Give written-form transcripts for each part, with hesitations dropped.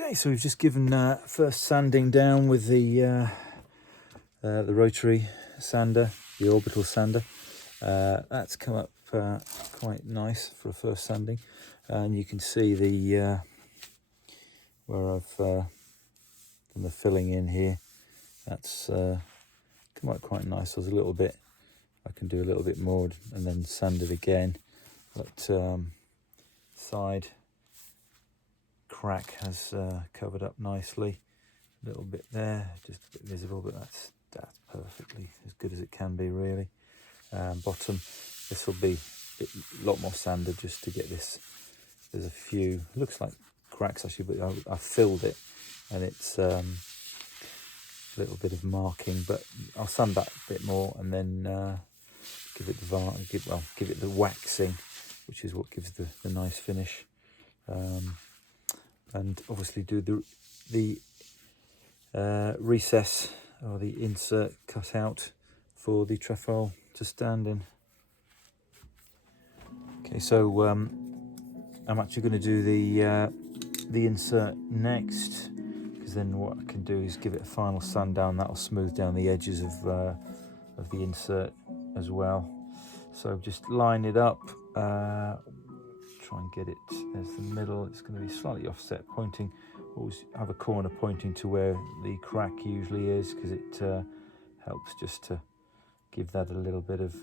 Okay, so we've just given first sanding down with the rotary sander, the orbital sander. That's come up quite nice for a first sanding, and you can see the where I've done the filling in here. That's come out quite nice. There's a little bit I can do a little bit more and then sand it again, but side crack has covered up nicely. A little bit there, just a bit visible, but that's perfectly as good as it can be, really. Bottom, this will be a lot more sanded just to get this. There's a few, looks like cracks actually, but I filled it, and it's a little bit of marking, but I'll sand that a bit more and then give it the waxing, which is what gives the nice finish. And obviously do the recess or the insert cut out for the trefoil to stand in. Okay, so I'm actually going to do the insert next, because then what I can do is give it a final sand down. That'll smooth down the edges of the insert as well. So just line it up, try and get it, there's the middle. It's going to be slightly offset, pointing, always have a corner pointing to where the crack usually is, because it helps just to give that a little bit of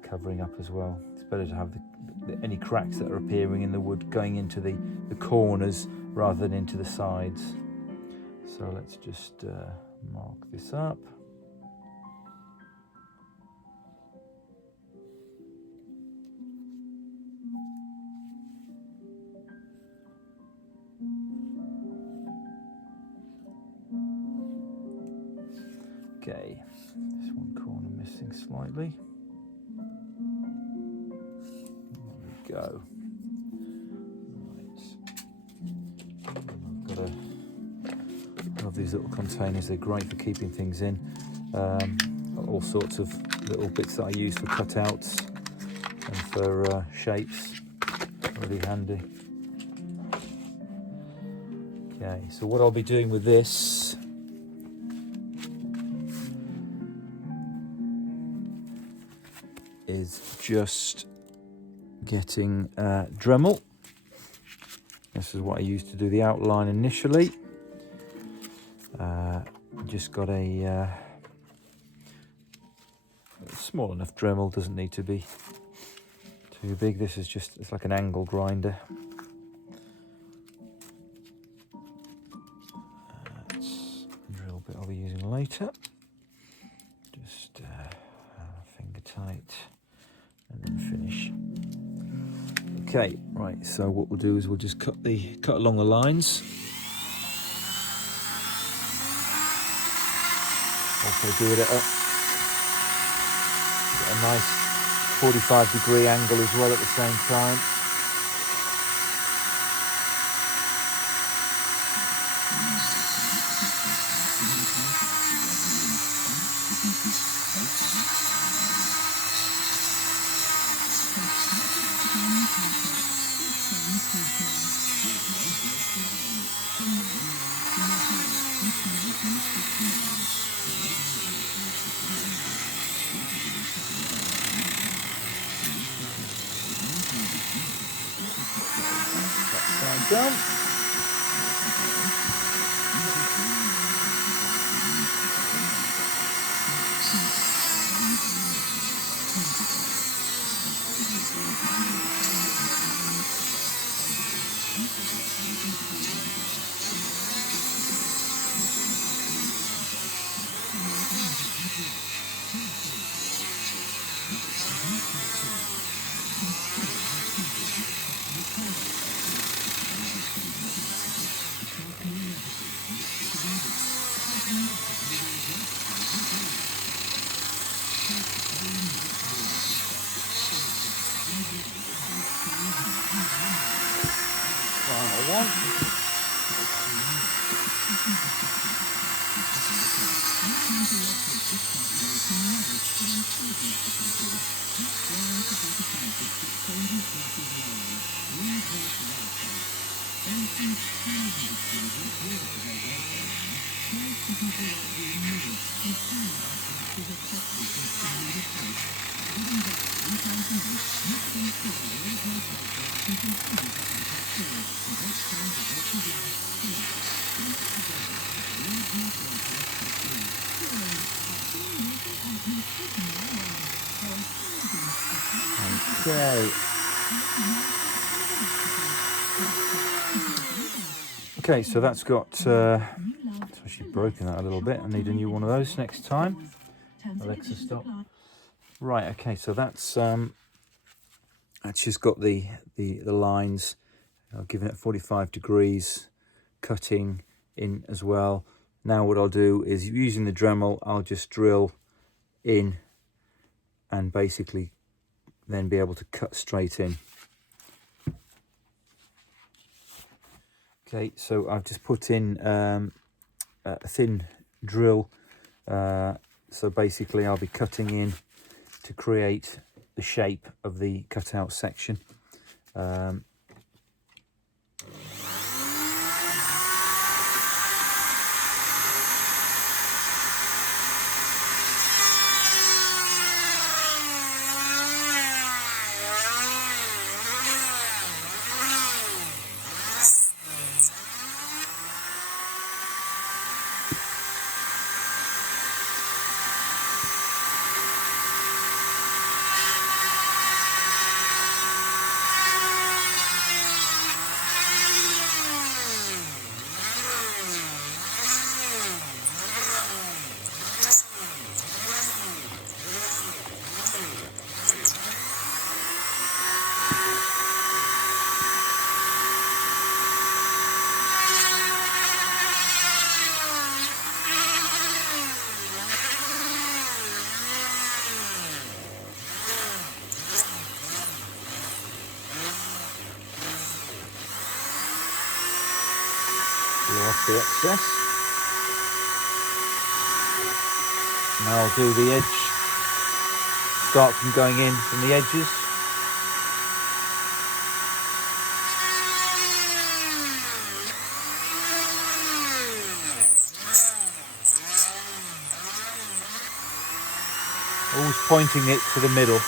covering up as well. It's better to have any cracks that are appearing in the wood going into the corners rather than into the sides. So let's just mark this up. Okay, this one corner missing slightly. There we go. Right. I love these little containers. They're great for keeping things in. All sorts of little bits that I use for cutouts and for shapes. Really handy. Okay, so what I'll be doing with this is just getting Dremel. This is what I used to do the outline initially. Just got a small enough Dremel, doesn't need to be too big. This is just, it's like an angle grinder. That's a drill bit I'll be using later. Just finger tight and then finish. Okay, right, so what we'll do is we'll just cut along the lines. Also do it at a nice 45-degree angle as well at the same time. Done. Final one. Okay. Okay, so that's got, it's actually broken that a little bit. I need a new one of those next time. Alexa, stop. Right, okay, so that's just got the lines. I've given it 45 degrees, cutting in as well. Now what I'll do is, using the Dremel, I'll just drill in and basically then be able to cut straight in. Okay, so I've just put in a thin drill, so basically I'll be cutting in to create the shape of the cutout section. Blow off the excess. Now I'll do the edge, start from going in from the edges. Always pointing it to the middle.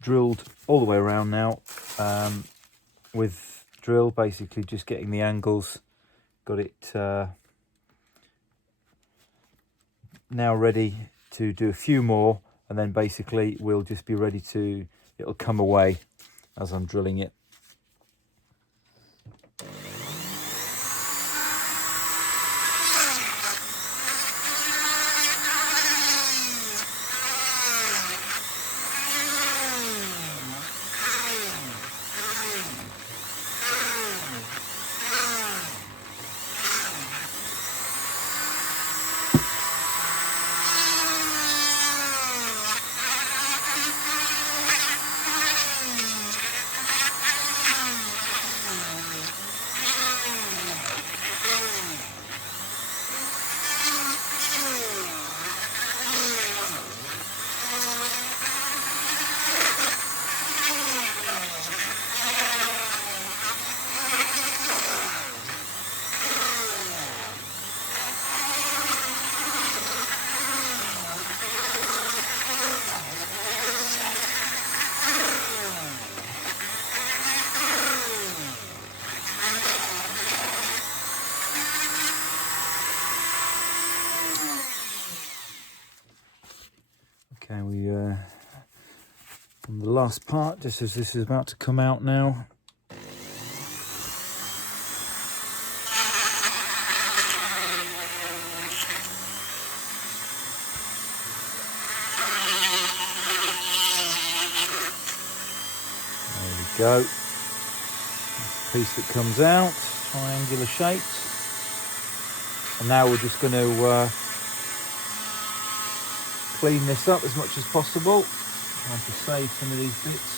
Drilled all the way around now with drill, basically just getting the angles, got it now ready to do a few more, and then basically we'll just be ready to, it'll come away as I'm drilling it. Okay, we on the last part, just as this is about to come out now. There we go. That's the piece that comes out, triangular shaped. And now we're just going to clean this up as much as possible. Trying to save some of these bits.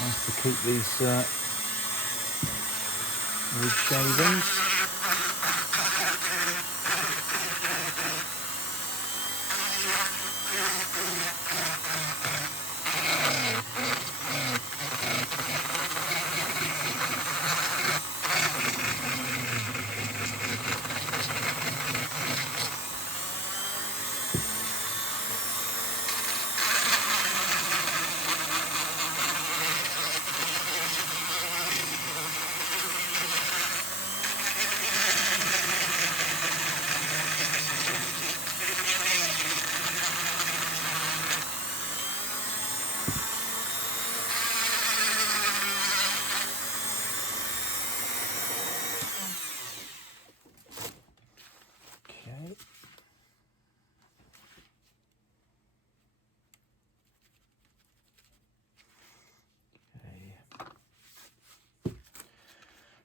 Nice to keep these wood shavings.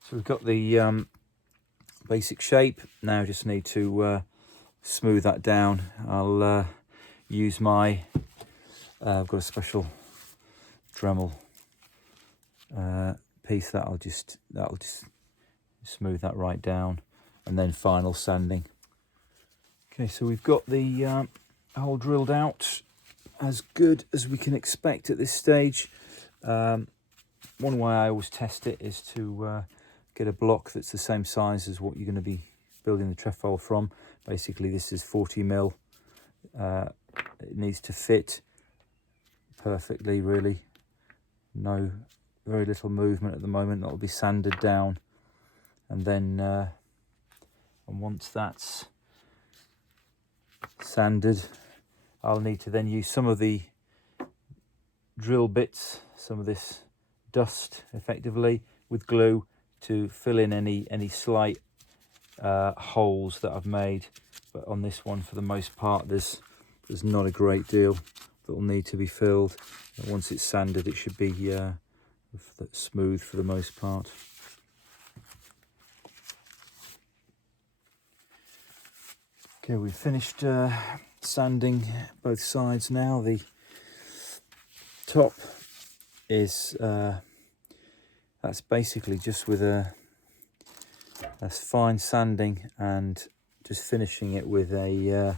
So we've got the basic shape. Now just need to smooth that down. I'll use my, I've got a special Dremel piece that'll just smooth that right down, and then final sanding. Okay, so we've got the hole drilled out as good as we can expect at this stage. One way I always test it is to get a block that's the same size as what you're going to be building the trefoil from. Basically, this is 40mm. It needs to fit perfectly, really. Very little movement at the moment. That'll be sanded down, and then and once that's sanded, I'll need to then use some of the drill bits, some of this dust, effectively, with glue to fill in any slight holes that I've made. But on this one, for the most part, there's not a great deal that will need to be filled. And once it's sanded, it should be smooth for the most part. Okay, we've finished sanding both sides now. The top is that's basically just with a fine sanding and just finishing it with a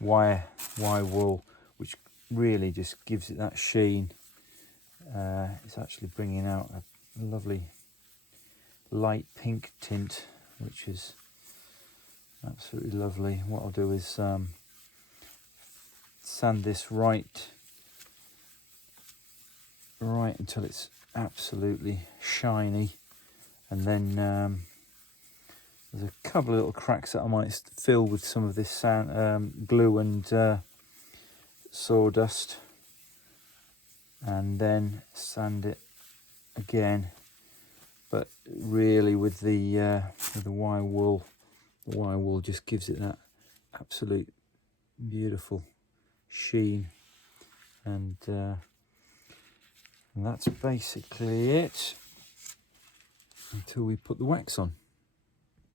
wire wool, which really just gives it that sheen. It's actually bringing out a lovely light pink tint, which is absolutely lovely. What I'll do is sand this right until it's absolutely shiny, and then there's a couple of little cracks that I might fill with some of this glue and sawdust, and then sand it again. But really, with the wire wool, the wire wool just gives it that absolute beautiful sheen, and that's basically it until we put the wax on.